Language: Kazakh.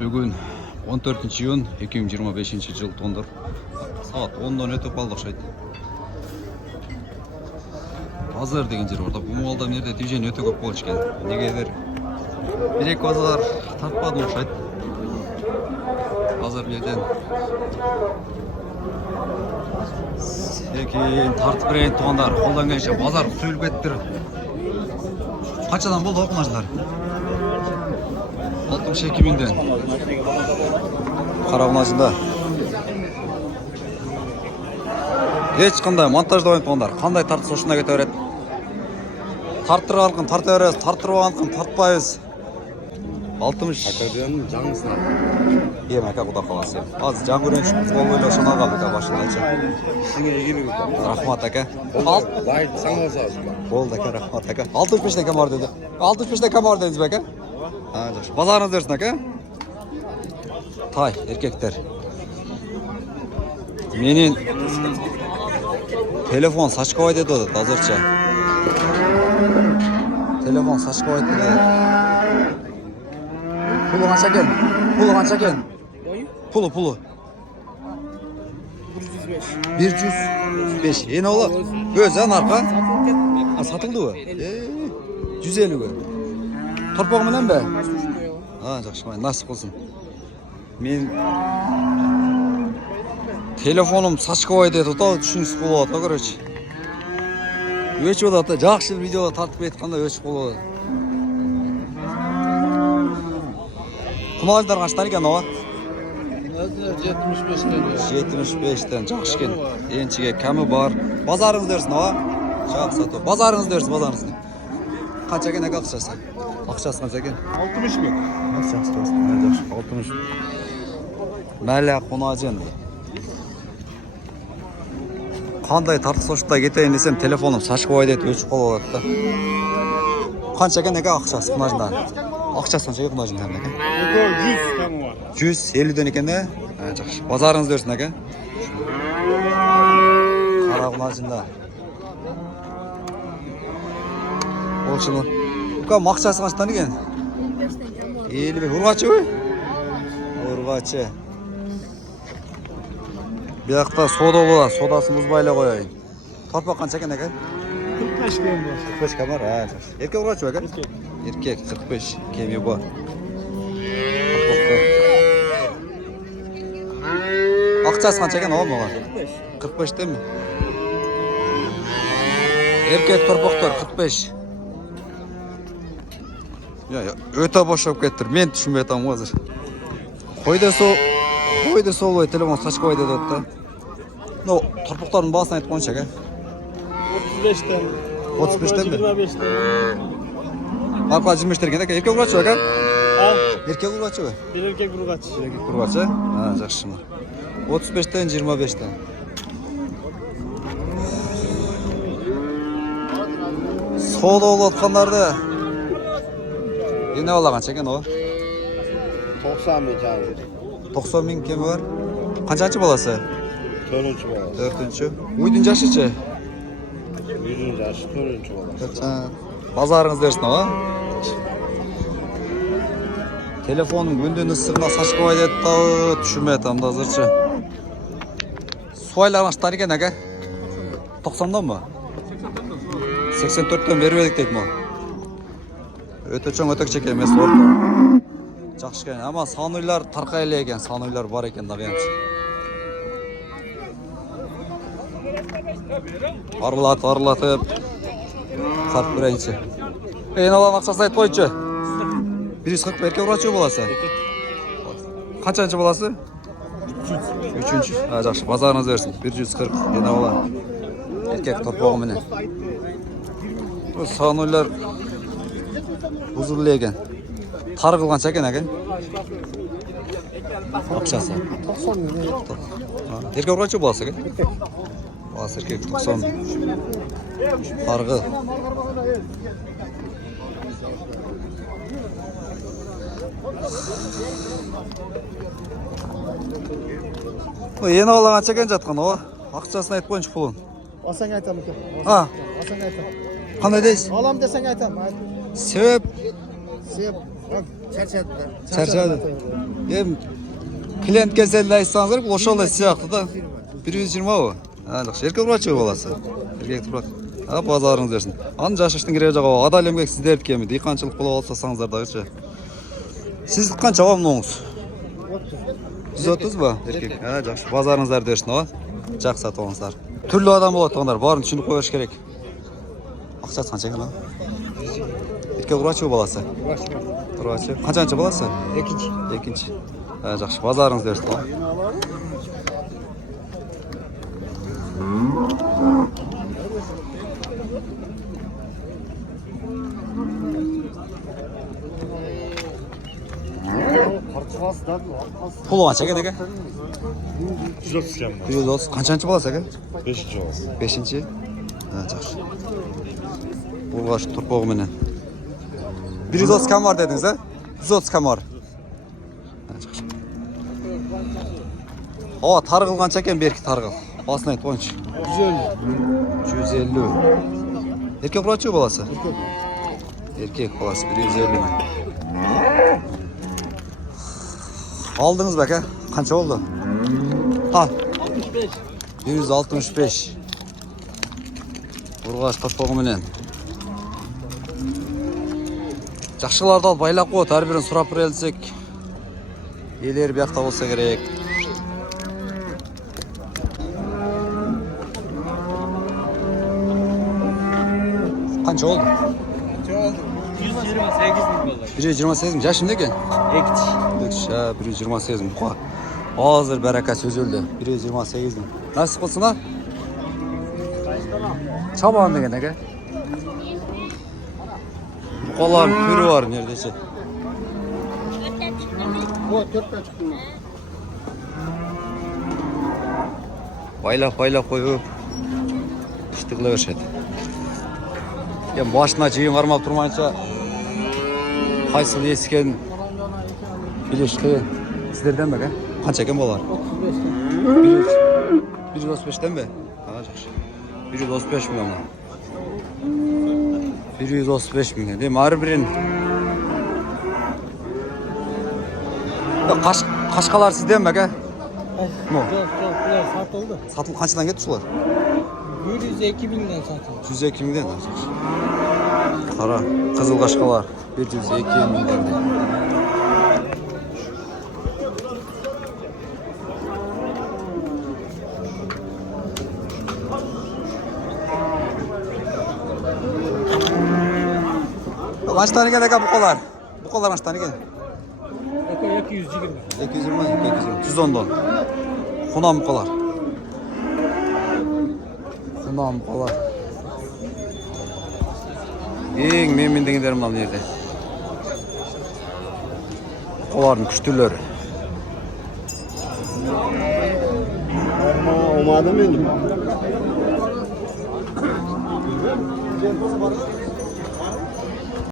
Бүгін 14 июнь 2025 жыл тондыр. Сағат 10-дан өтіп қалды ұқсайды. Базар деген жер орда. Бұл малда мерде движение өте көп болды екен. Негедер бір-екі базар тартпады ұқсайды. Базар берден секен тартып берейін туғандар. Қолдан келші базар сөйліп кеттір. Қаншадан болды оқымашылар? 62 000'den. Қарағынашында. Еш қандай монтажда ойын туғандар. Қандай тартыс ұшына кете береді. Тарттырып алқын, тарта бересіз, тартырып алқын, тартпайыз. 60. Атырдың жаңысына. Ем әка құда қаласы. Az жан көренші қол ойлау шана қалды башында айтшы. Ішіңе егілу. Рахмат әка. Бай саңласасыз ба? Болды әка, рахмат әка. 65'ten кем бар деді. 65'ten кем бар дедіңіз бе әка? Жақсы. Базарыңыз дөрсін әка? Тай, еркектер. Менен телефон сачковай деді оды, тазырча. Телефон сачковай деді. Пулы қанша кен? Пулы қанша кен? Пулы. 105. Ені ола? Өзі нарқа? Сатылды ба? 150-ге. Торпағы менен бе? Жақсы, насip қылсын. Мен телефоным сачковай деді да, түсінісіп болады, короче. Өшіп болады, жақсы видеода тартып етқанда өшіп болады. Құмалждар қаштар екен оға? 75'ten жақсы екен. Еншіге кәмі бар. Базарыңыз дөрсін оға? Жақсы сату. Базарыңыз дөрсін, базарыңыз. Қанша екен әке ақшасы? Ақшасы қанша екен? 60 000. Жақсы, 60. Мәлі қонажен. Қандай тартыс ұшықта кетейін десем, телефоным сачковай дейді, өшіп қол болады да. Қанша екен әке ақшасы қонажында? Ақшасы қанша екен қонажында әке? 100 кәмі бар. 150'den екен де? Жақсы. Базарыңыз дөрсін әке? Қара қонажында. Олшылы. Бұқа мақшасы қаншыдан екен? 55. Ұрғачы өй? Ұрғачы. Бұяқта сода болады, содасын бұзбайлы қойайын. Торпақ қанша екен әке? 45 кәмі бар. 45 кәмі бар, еркек ұрғачы өй әке? Еркек, 45 кәмі бар. Ақшасы қанша екен оған оған? 45'ten mi? Еркек торпақтар 45. Өте бошап кеттір. Мен түшінбей атам қазір. Қойды сол ой телефон сачковай деді өтті. Торпақтардың басын айтып қойынша әке? 35'ten. 35'ten mi? 25'ten. Марқала 25'ten екен әке? Еркек ұрғачы әке? Еркек ұрғачы өй? Bir erkek burgaç. Еркек ұрғачы? Жақшы ма. 35'ten 25'ten. Сода болып отқандарды Ені бала қанша екен оға? 90 bin canlı. 90 000 кемі бар. Қаншаншы баласы? 4. balası. 4-ші. Үйдің жашычы? 100. yaşı 4. balası. Базарыңыз дерсін оға? Телефоның өнден ысығына сачковай деді тауы түшіме тамда азырчы. Суайлар қаншадан екен әке? 90'dan ба? 84'ten бері едік дейді ма? Өте чоң өтек чеке емес орта. Жақшы екен, ама сануйлар тарқайлы екен, сануйлар бар екен дағиямшы. Арылатып қарт бірейінші. Ен алан ақшасын айтып қойыншы. 140 еркек ұрғачы боласы? Қаншаншы боласы? 3. Жақшы, базарыңыз версін. 140 ен алан. Еркек торпағы менен. Сануйлар бұзылы екен. Тарғылғанша екен әкен? Ақшасы? 90 bin. Еркек ұрғачы боласы екен? Боласы еркек 90 000. Тарғы. Ені бала қанша екен жатқан оға? Ақшасын айтып қойыншы пұлын. Aslan aytam ekan. Aslan aytam. Қандай дейсіз? Alam desang aytam. Sebep? Sebep Çerçeve. Çarşadı. Hem klient keseldi aytsanızlar, ошол сыяктуу да. 120 o. Ha, erkek турачы баласы. Erkek турак. Ha, базарыңыз берсин. Анын жашыштын кереги жок. Адал эмгек сиздердики эми, дыйканчылык кылып алсаңыздар дагычы. Сиз канча алмоңуз? 130 ба? Эркек. Ha, жакшы. Базарыңыздар берсин, ооба. Жакшы сатып алыңыздар. Түрлүү адам болот аңдар, баарын түшүнүп кое бериш керек. Акчасы канча экен? Эркек турачы баласы. Турачы. Канчанчы баласы? Экинчи. Ha, жакшы. Базарыңыз берсин, ооба. Pulu qancha ekan aka? 130 ekan. 130. Qanchanchi bolasi aka? 5-chi bolasi. 5-chi. Ha, yaxshi. Bulg'ash turpog'i bilan. 130 kam bor dedingiz, ha? 130 kam bor. Ha, yaxshi. O, targ'il qancha ekan berki targ'il? Basini aytmoqchi. 150. Erkek bo'lachi bolasi? Erkek bolasi 150. Aldınız bak ha. Kaç oldu? Ha. 65. 165. Burgaç topoğu menen. Жакшыларды алып байлап коет, ар бирин сурап берелсек. Элер биякта болса керек. Канча oldu? 128 mi? Yaşım ne eкен? Ekçi. Ha, 128 mi? Hazır bereket sözüldü. 128 mi? Nasıl olsun ha? Çabağın degen eke? Bukaların türü var neredeyse. Baylap koyup işte kıla verşedi. Ya başına çiğin karmap durmayınca Kaysıl esken bileşki sizlerden bak ha? Kança eken bolar? 135'ten mi? Ha, yaxşı. 135 milyon. 135 milyon. Değil mi? Her birin. Kaşkalar sizden bak ha? Yok, bunlar satıldı. Satıl kaçtan gitti şular? 102 binden satıldı. 102 milyon. Kara, kızıl kaşkalar. 102 milyon. Kaç tane gel bu kolar? Bu kolar kaç tane gel? 220. 220, 220. 110'dan. Kunam bu kolar. Kunam bu kolar. Eң мен дегендерім мынау жерде. Олардың күштілері. Olmadı mı?